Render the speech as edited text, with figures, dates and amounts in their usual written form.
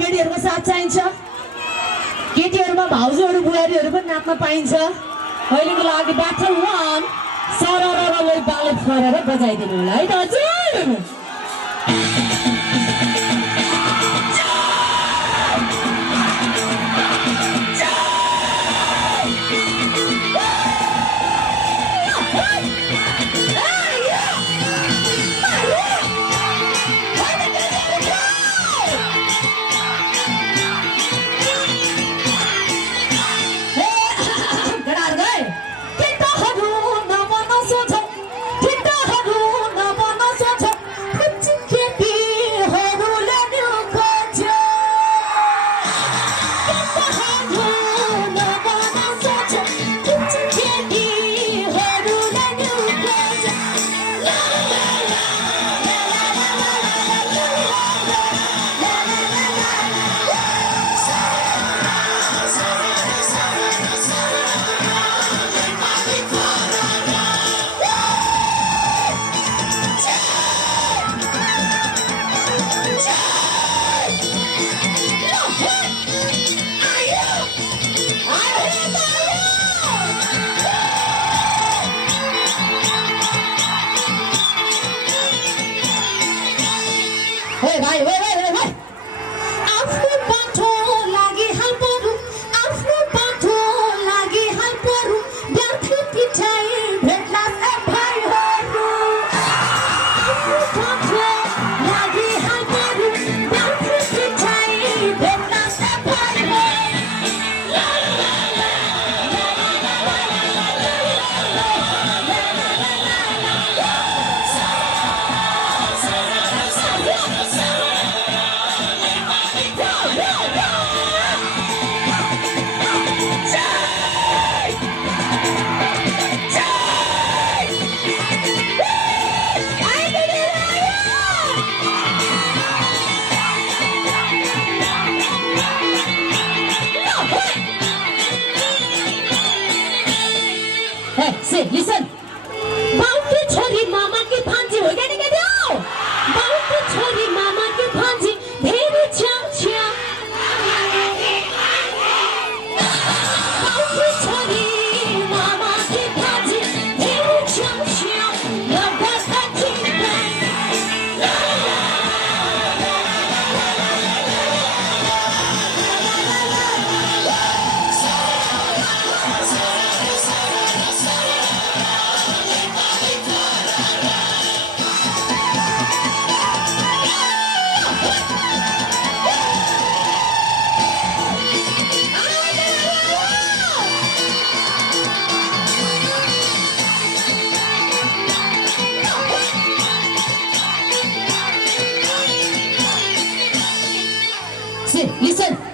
केटीहरूको साथ चाहिन्छ केटीहरूमा भाउजूहरू बुहारीहरू पनि नाच्न पाइन्छ अहिलेको लागि ब्याटल 1 सरररले बाले फरेर बजाइदिनु होला है त हजुर Listen. Bounty chori mama ki phanji ho gaya ni kya ho? Bounty chori mama ki phanji dheri cham cham. Bounty chori mama ki phanji dheri cham cham. Love that thing back. Listen.